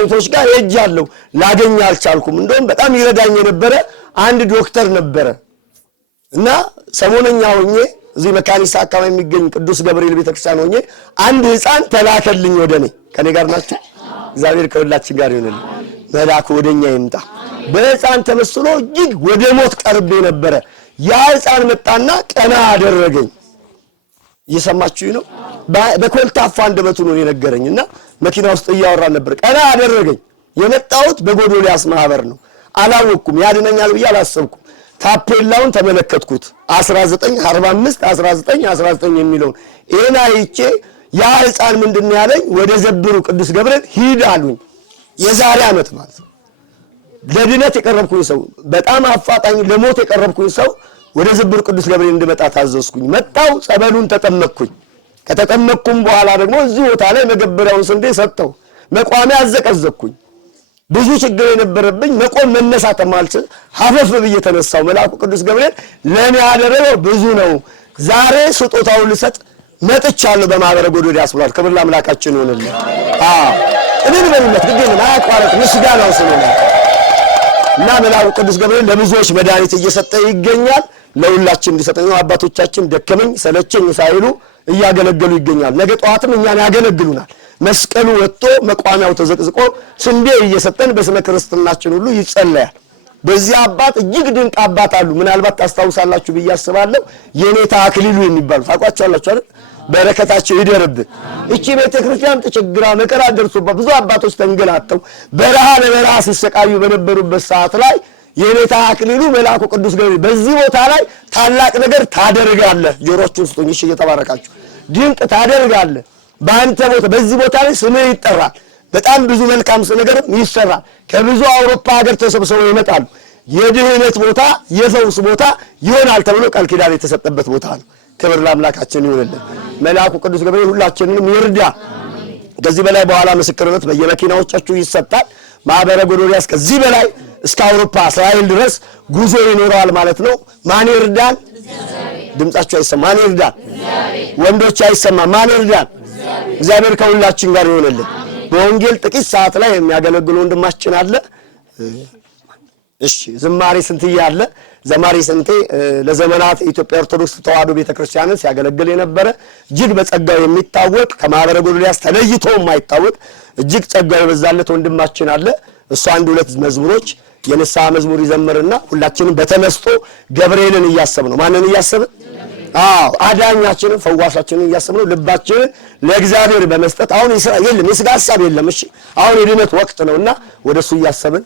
መድኃኒቶች ጋር ሄጃለሁ ላገኝ አልቻልኩም እንደውም በጣም ይረዳኝ የነበረ አንድ ዶክተር ነበረ እና ሰሞነኛ ሆኜ እዚህ መካኒሳ አካባቢ የሚገኝ ቅዱስ ገብርኤል ቤተክርስቲያን ሆኜ አንድ ህፃን ተላከልኝ ወደኔ ከኔ ጋር ናችሁ እግዚአብሔር ከሁላችን ጋር ይሁንልን መልአኩ ወደኛ ይምጣ በህፃን ተመስሎ እጅግ ወደ ሞት ቀርቤ ነበረ ያ ህፃን መጣና ቀና አደረገኝ እየሰማችሁኝ ነው በኮልታፋ አንደበቱ ነው የነገረኝና መኪና ውስጥ እያወራን ነበር ቀና አደረገኝ የመጣሁት በጎዶልያስ ማህበር ነው አላወኩም ያድነኛል ብዬ አላሰብኩም ታፔላውን ተመለከትኩት 1945 1919 የሚለው ኤና ይቼ ያ ህፃን ምንድነው ያለኝ ወደ ዘብሩ ቅዱስ ገብርኤል ሂድ አሉኝ የዛሬ አመት ማለት ነው ለድነት የቀረብኩኝ ሰው በጣም አፋጣኝ ለሞት የቀረብኩኝ ሰው ወደ ዘብሩ ቅዱስ ገብርኤል እንድመጣ ታዘዝኩኝ መጣው ጸበሉን ተጠመቅኩኝ ከተጠመቅኩም በኋላ ደግሞ እዚህ ቦታ ላይ መገበሪያውን ስንዴ ሰጠው መቋሚያ አዘቀዘቅኩኝ ብዙ ችግር የነበረብኝ መቆም መነሳት ማልችል ሀፈፍ ብዬ ተነሳው መልአኩ ቅዱስ ገብርኤል ለኔ ያደረገው ብዙ ነው ዛሬ ስጦታውን ልሰጥ መጥቻለሁ በማህበረ ጎዶልያስ ብሏል ክብር ለአምላካችን ይሁንልን እኔን በእውነት ግዴታ ማያቋረጥ ምስጋናው ስለሆነ እና መልአኩ ቅዱስ ገብርኤል ለብዙዎች መድኃኒት እየሰጠ ይገኛል ለሁላችን እንዲሰጠው አባቶቻችን ደከመኝ ሰለቸኝ ሳይሉ እያገለገሉ ይገኛል ነገ ጧትም እኛን ያገለግሉናል መስቀሉ ወጥቶ መቋሚያው ተዘቅዝቆ ስንዴ እየሰጠን በስመ ክርስትናችን ሁሉ ይጸለያል በዚህ አባት እጅግ ድንቅ አባት አሉ ምናልባት ታስታውሳላችሁ በያስባለሁ የኔታ አክሊሉ የሚባሉ ታቋቻላችሁ አይደል በረከታቸው ይደርብን እቺ ቤተክርስቲያን ተቸግራ መከራ ደርሶባት ብዙ አባቶች ተንገላተው በረሃ ለበረሃ ሲሰቃዩ በነበሩበት ሰዓት ላይ የኔታ አክሊሉ መልአኩ ቅዱስ ገብርኤል በዚህ ቦታ ላይ ታላቅ ነገር ታደርጋለህ ጆሮቹን ስጡኝ እሺ እየተባረካችሁ ድንቅ ታደርጋለህ በአንተ ቦታ በዚህ ቦታ ላይ ስምህ ይጠራል በጣም ብዙ መልካም ነገርም ይሰራል ከብዙ አውሮፓ ሀገር ተሰብስበው ይመጣሉ የድህነት ቦታ የፈውስ ቦታ ይሆናል ተብሎ ቃል ኪዳን የተሰጠበት ቦታ ነው ክብር ለአምላካችን ይሁንልን መልአኩ ቅዱስ ገብርኤል ሁላችንንም ይርዳ ከዚህ በላይ በኋላ ምስክርነት በየመኪናዎቻችሁ ይሰጣል ማህበረ ጎዶልያስ ከዚህ በላይ እስከ አውሮፓ እስራኤል ድረስ ጉዞ ይኖራል ማለት ነው ማን ይርዳል ድምጻችሁ አይሰማ ማን ይርዳል ወንዶች አይሰማ ማን ይርዳል እግዚአብሔር ከሁላችን ጋር ይሁንልን በወንጌል ጥቂት ሰዓት ላይ የሚያገለግሉ ወንድማችን አለ እሺ ዝማሬ ስንትዬ አለ ዘማሪ ስንቴ ለዘመናት ኢትዮጵያ ኦርቶዶክስ ተዋሕዶ ቤተክርስቲያንን ሲያገለግል የነበረ እጅግ በጸጋው የሚታወቅ ከማህበረ ጎዶልያስ ተለይቶ የማይታወቅ እጅግ ጸጋው የበዛለት ወንድማችን አለ እሱ አንድ ሁለት መዝሙሮች የንስሐ መዝሙር ይዘምርና ሁላችንም በተመስጦ ገብርኤልን እያሰብነው ማንን እያሰብን አዳኛችንን ፈዋሻችንን እያሰብነው ልባችንን ለእግዚአብሔር በመስጠት አሁን የለም የሥጋ ሐሳብ የለም እሺ አሁን የድነት ወቅት ነውና ወደሱ እያሰብን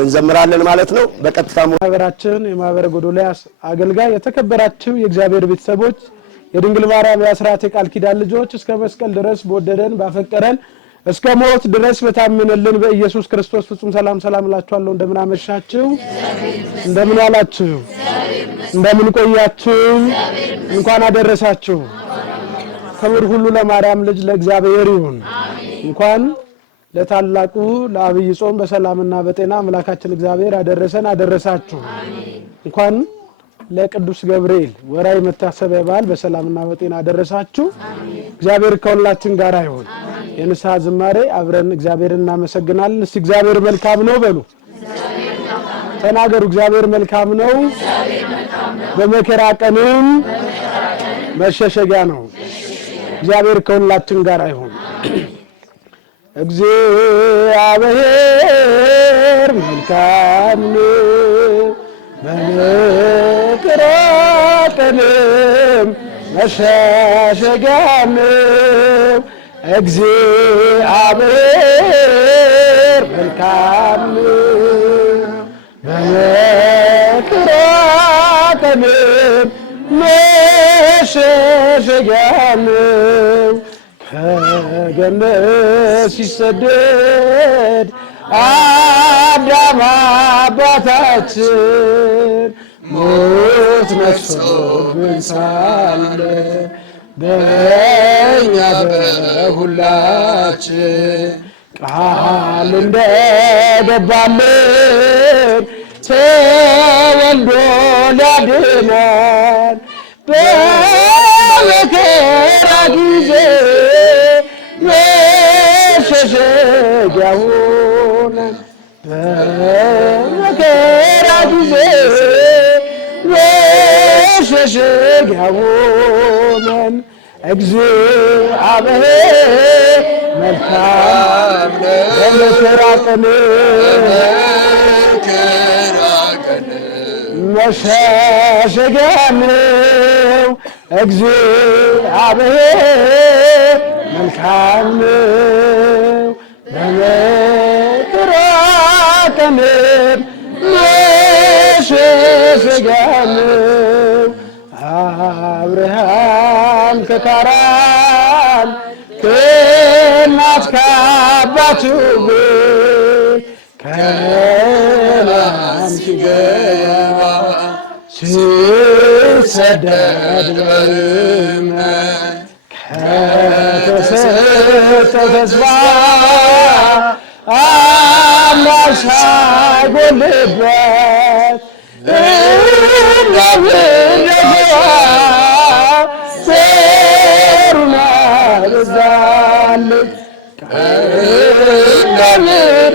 እንዘምራለን ማለት ነው በቀጥታ ማህበራችን የማህበረ ጎዶልያስ አገልጋይ የተከበራችሁ የእግዚአብሔር ቤተሰቦች የድንግል ማርያም የአስራት የቃል ኪዳን ልጆች እስከ መስቀል ድረስ በወደደን ባፈቀረን እስከ ሞት ድረስ በታመነልን በኢየሱስ ክርስቶስ ፍጹም ሰላም እላችኋለሁ እንደምን አመሻችሁ እንደምን ዋላችሁ እንደምን ቆያችሁ እንኳን አደረሳችሁ ክብር ሁሉ ለማርያም ልጅ ለእግዚአብሔር ይሁን እንኳን ለታላቁ ለአብይ ጾም በሰላምና በጤና አምላካችን እግዚአብሔር አደረሰን አደረሳችሁ እንኳን ለቅዱስ ገብርኤል ወራይ መታሰቢያ በዓል በሰላምና በጤና አደረሳችሁ እግዚአብሔር ከሁላችን ጋር ይሁን የንስሐ ዝማሬ አብረን እግዚአብሔርን እናመሰግናለን እስቲ እግዚአብሔር መልካም ነው በሉ ተናገሩ እግዚአብሔር መልካም ነው በመከራ ቀንም መሸሸጊያ ነው እግዚአብሔር ከሁላችን ጋር ይሁን እግዚአብሔር መልካም ነው በመከራ ቀንም መሸሸጊያ ነው እግዚአብሔር መልካም ነው በመከራ ቀንም መሸሸጊያ ነው ከገነት ሲሰደድ አዳም አባታችን ሞት ነፍሶብን ሳለ በእኛ በሁላችን ቃል እንደገባልን ተወልዶ ሊያድነን በመከራ ጊዜ መሸሸጊያ ሆነን በመከራ ጊዜ መሸሸጊያ ሆነን እግዚአብሔር መልካም በመከራ ቀን መሸሸጊያ ነው እግዚአብሔር መልካም ነው በመከራ ቀን መሸሸጊያ ነው። አብርሃም ከካራን ከእናት ከአባቱ ቤት ከነዓን ሲገባ ሲሰደድ በእምነት ከተሰጠ ተስፋ አምላክ ሳይጎልበት እንደምን ዘሩን አበዛለት እንደምን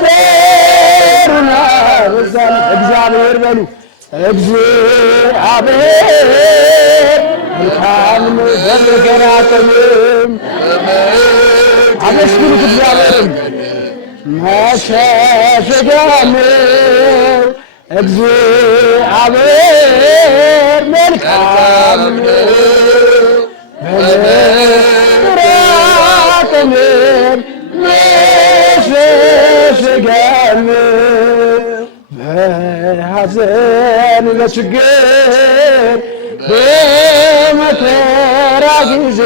ዘሩን አበዛለት። እግዚአብሔር በሉ እግዚአብሔር መልካም ነው በመከራ ቀን አመስግኑት እግዚአብሔርን መሸሸጊያ ነው እግዚአብሔር መልካም ነው በመከራ ቀን መሸሸጊያ ነው። በሐዘን በችግር በመከራ ጊዜ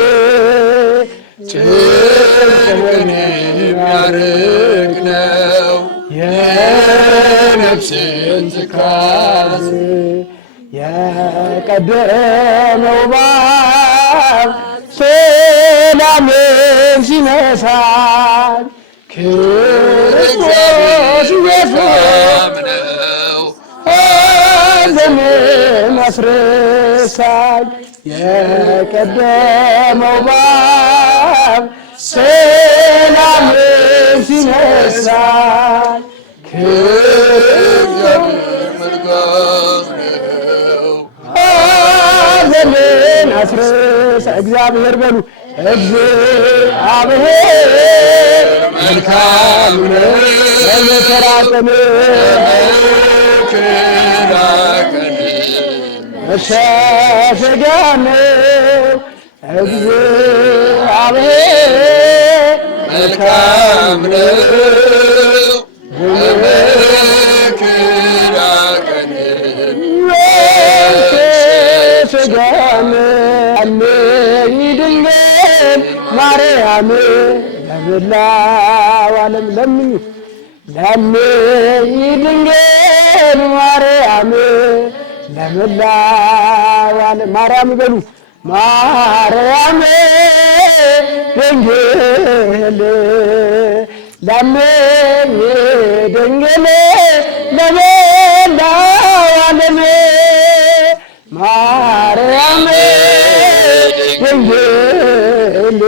ጭንቅን የሚያርቅ ነው የነፍስን ትካዜ የቀደመው ባብ ሰላምን ሲነሳን ክርስቶስ ኢየሱስ ሐዘንን አስረሳኝ የቀደመው ባብ ሰላምን ሲነሳኝ ሐዘንን አስረሳኝ። እግዚአብሔር በሉ እግዚአብሔር መልካም ነው በመከራ ቀን መሸሸጊያ ነው እግዚአብሔር መልካም ነው በመከራ ቀን መሸሸጊያ ነው። ድንግል ማርያም ለመላው ዓለም ለምኙ ለምኝ ድንግል ማርያም ለመላው ዓለም ማርያም በሉ ማርያም ድንግል ለምኝ ድንግል ለመላው ዓለም ማርያም ድንግል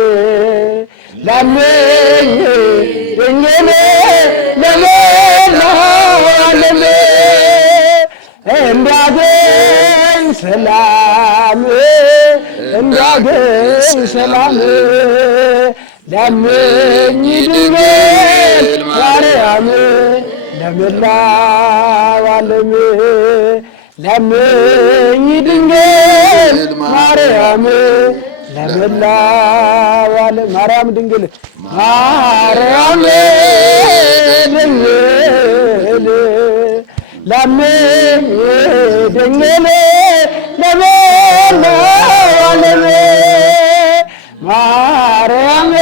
ለምኝ ድንግል ለመላው ዓለም እንዳገኝ ሰላም እንዳገኝ ሰላም ለምኝ ድንግል ማርያም ለመላው ዓለም ለምኝ ድንግል ማርያም ለመላው ዓለም ማርያም ድንግል ማርያም ድንግል ለምኝ ድንግል ለመላው ዓለም ማርያም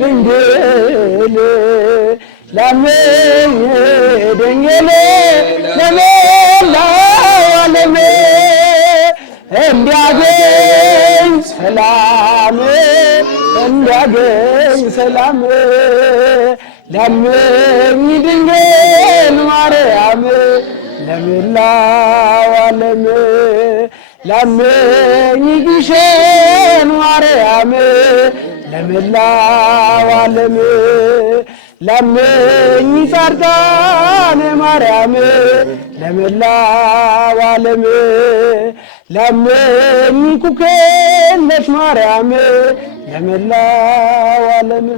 ድንግል ለምኝ ድንግል ለመላው ዓለም እንዲያገኝ ሰላም እንዲያገኝ ሰላም ለምኝ ድንግል ማርያም ለመላው ዓለም ለምኝ ግሸን ማርያም ለመላው ዓለም ለምኝ ጻድቃነ ማርያም ለመላው ዓለም ለምኝ ኩክለሽ ማርያም ለመላው ዓለም